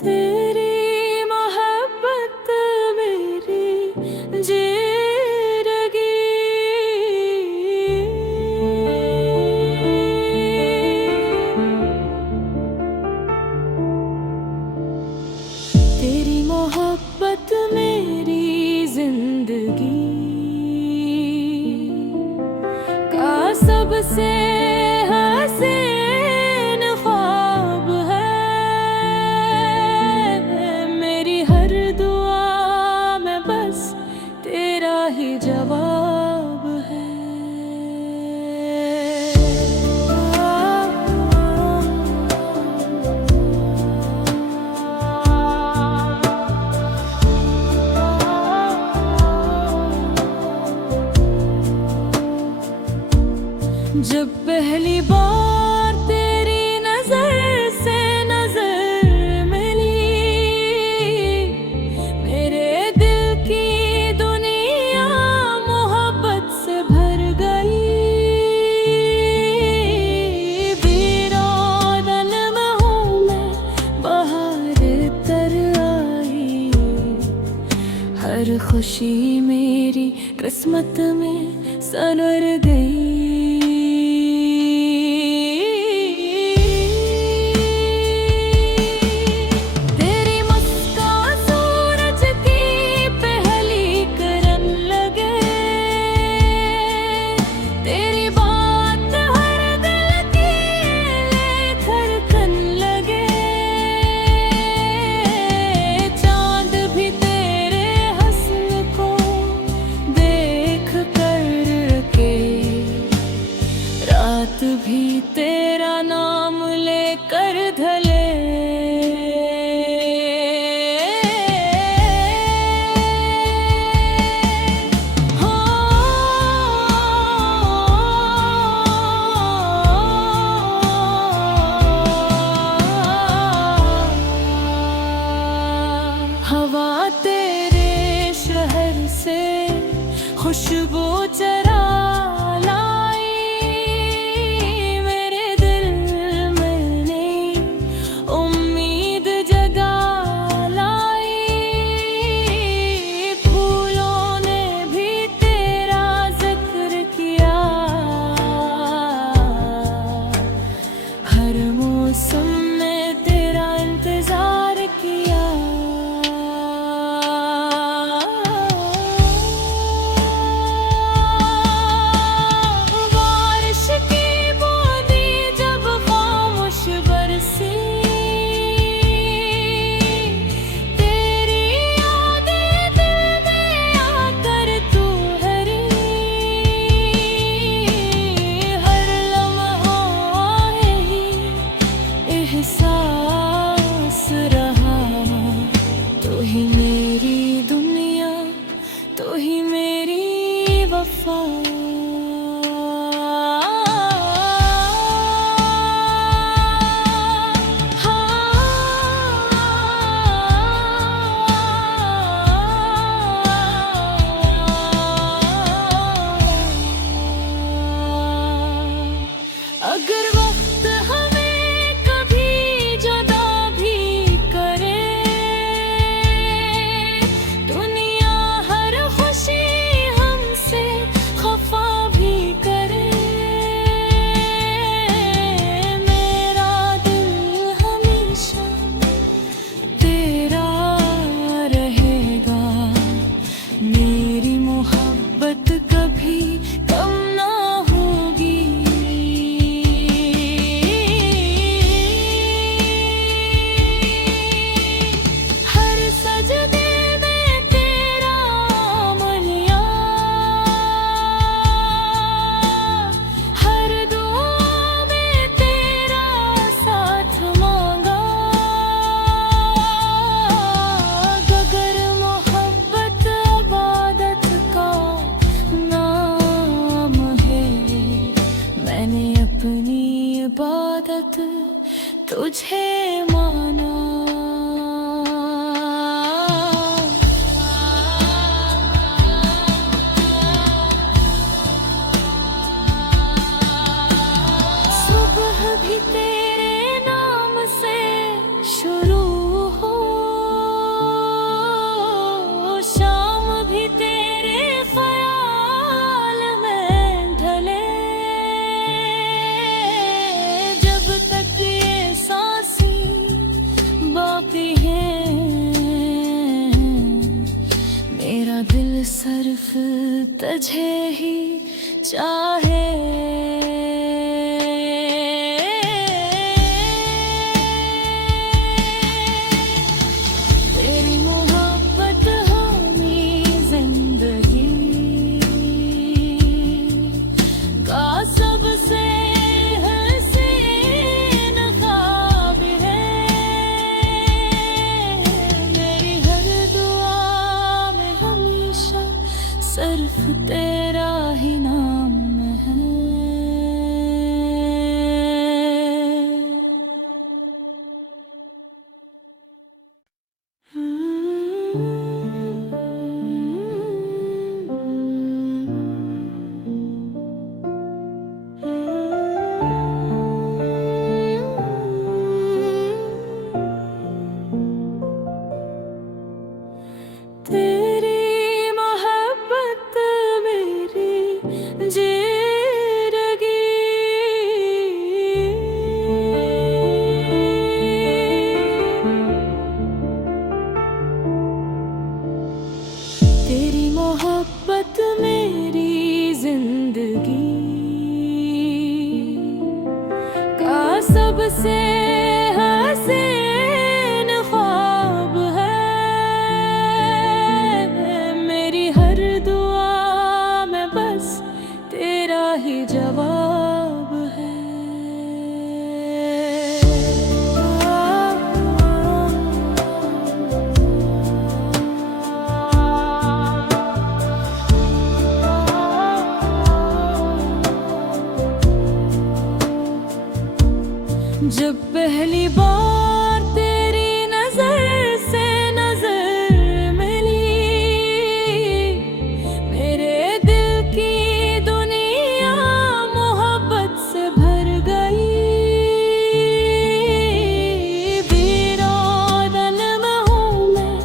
तेरी मोहब्बत मेरी जिंदगी, तेरी मोहब्बत मेरी जिंदगी का सबसे हसीन ख्वाब है। मेरी हर दुआ में बस तेरा ही जवाब है। जब पहली बार तेरी नजर से नजर मिली, मेरे दिल की दुनिया मोहब्बत से भर गई। वीरान में हूँ मैं, बाहर तर आई, हर खुशी मेरी किस्मत में संवर गई। रात भी तेरा नाम लेकर ढले, हवा तेरे शहर से खुशबू चरा एहसास रहा। तो ही मेरी दुनिया, तो ही मेरी वफा। अगर वक्त हमें कभी जुदा भी करे, दुनिया हर खुशी हमसे खफा भी करे, मेरा दिल हमेशा तेरा रहेगा। मेरी मोहब्बत कभी कम ना होगी। अपनी इबादत तुझे माना। तुझे ही चाहे। तेरी मोहब्बत हमी जिंदगी का सबसे हसीन ख्वाब है। मेरी हर दुआ में हमेशा सिर्फ तेरा ही नाम है। तेरी मोहब्बत मेरी जिंदगी तेरी मोहब्बत मेरी जिंदगी का सबसे हसीन ख्वाब है। मेरी हर दुआ में बस तेरा ही जवाब है। जब पहली बार तेरी नजर से नजर मिली, मेरे दिल की दुनिया मोहब्बत से भर गई। वीरान में हूँ मैं,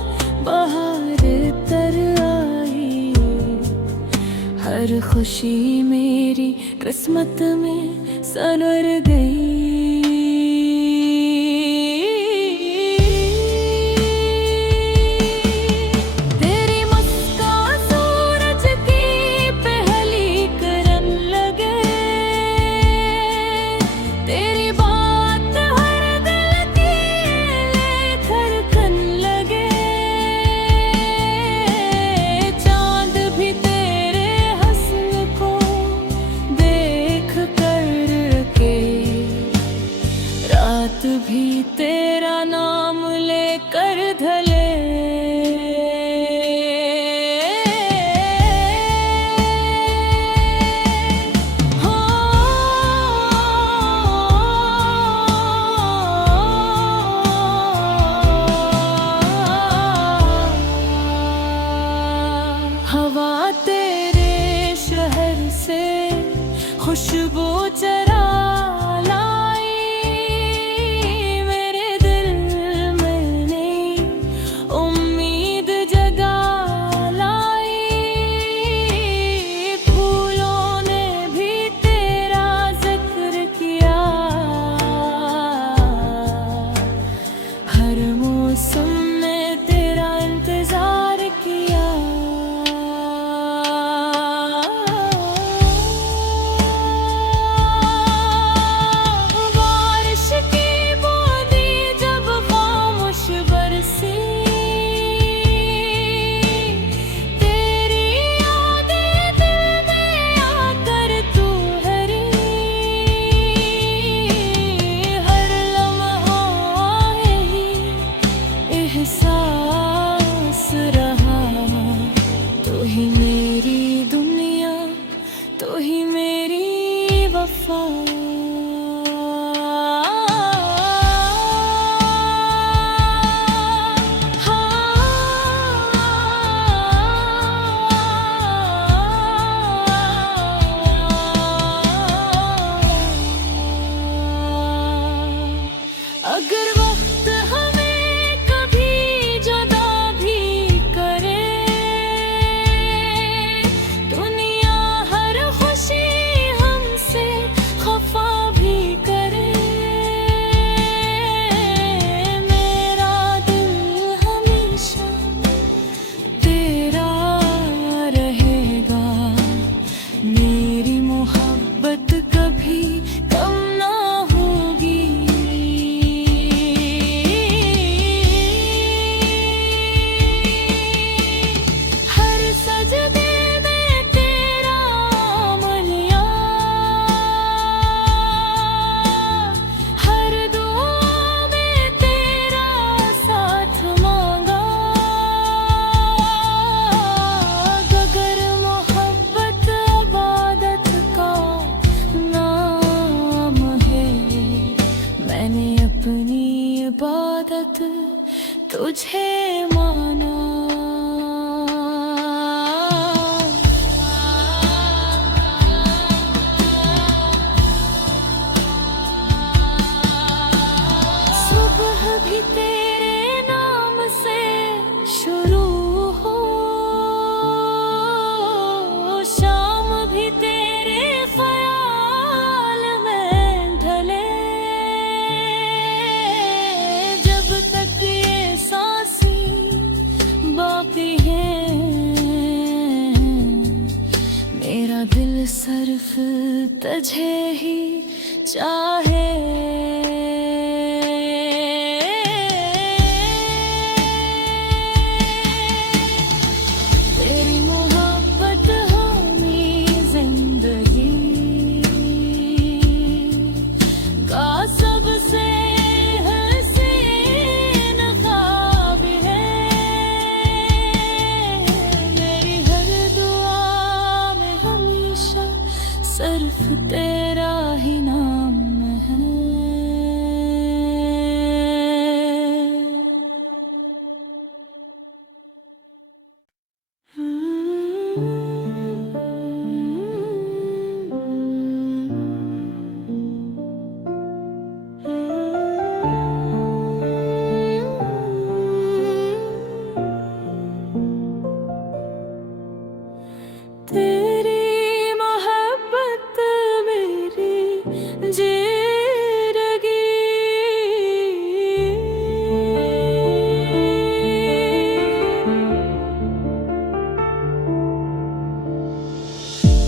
बहार तर आई। हर खुशी मेरी किस्मत में संवर गई। तेरी मुस्कान सूरज की पहली किरण लगे। तेरी बात हर दिल की धड़कन लगे। चांद भी तेरे हुस्न को देख कर के, रात भी तेरा नाम लेकर ढले। हवा तेरे शहर से खुशबू चरा लाई। मेरे दिल में नई उम्मीद जगा लाई। फूलों ने भी तेरा जिक्र किया। हर मौसम में तेरा इंतजार किया। बारिश की बूंदी जब खामोश बरसी, तेरी यादें दिल में आकर तू हरी। हर लम्हा यही एहसास रहा। तू ही मेरी दुनिया, तू ही मेरी वफा। अगर वक्त हमें कभी जुदा भी करे, दुनिया हर खुशी हमसे खफा भी करे। मेरा दिल हमेशा तेरा रहेगा। अपनी इबादत तुझे माना। सुबह भी तेरे नाम से शुरू हो, शाम भी तेरे ख्याल में ढले। जब तक ये सांसें बाकी हैं, मेरा दिल सिर्फ तुझे ही चाहे। तेरी मोहब्बत हमी जिंदगी का सबसे हसीन ख्वाब है। मेरी हर दुआ में हमेशा सिर्फ तेरा ही नाम है। तेरी मोहब्बत मेरी जिंदगी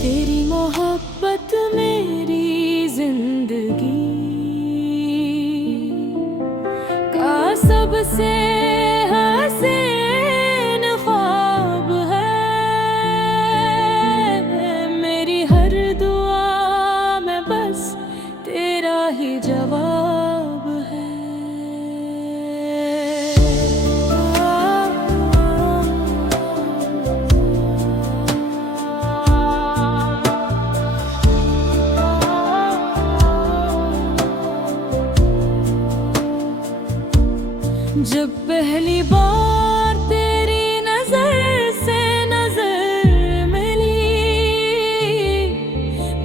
तेरी मोहब्बत मेरी जिंदगी का सबसे हसीन ख्वाब है। मेरी हर दुआ में बस तेरा ही जवाब है। जब पहली बार तेरी नजर से नजर मिली,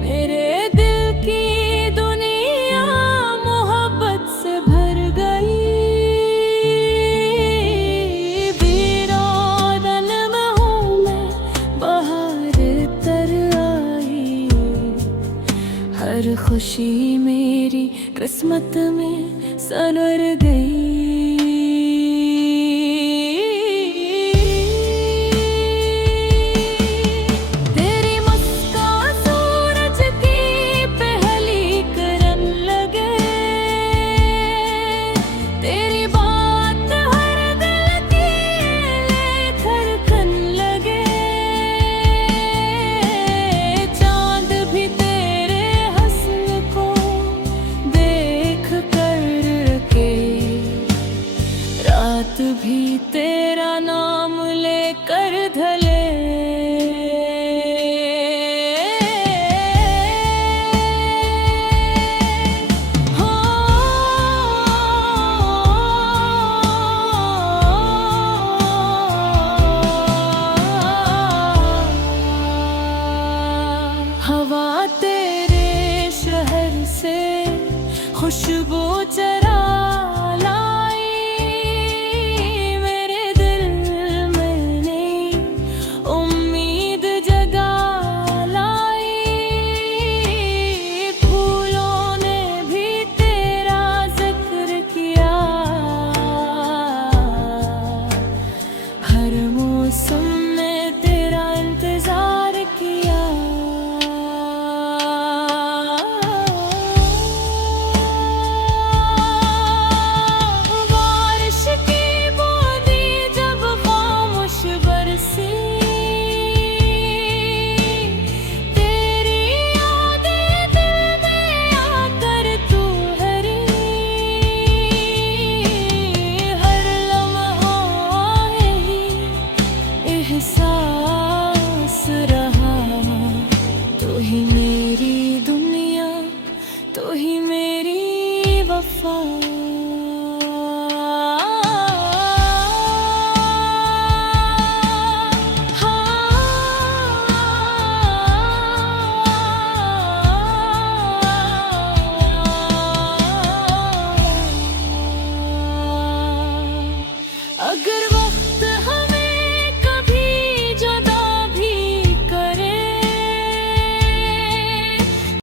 मेरे दिल की दुनिया मोहब्बत से भर गई। वीरान में हूँ मैं, बाहर तर आई। हर खुशी मेरी किस्मत में संवर गई। तेरी मुस्कान सूरज की पहली किरण लगे। तेरी बात हर दिल की धड़कन लगे। चांद भी तेरे हुस्न को देख कर के, रात भी तेरा नाम लेकर ढले। हवा तेरे शहर से खुशबू चरा लाई। मेरे दिल में नई उम्मीद जगा लाई। फूलों ने भी तेरा जिक्र किया। हर मौसम में तेरा इंतजार किया। बारिश की बूंदी जब खामोश बरसी, तेरी यादें दिल में आकर तू हरी। हर लम्हा यही एहसास रहा। तू ही मेरी दुनिया, तू ही मेरी वफा।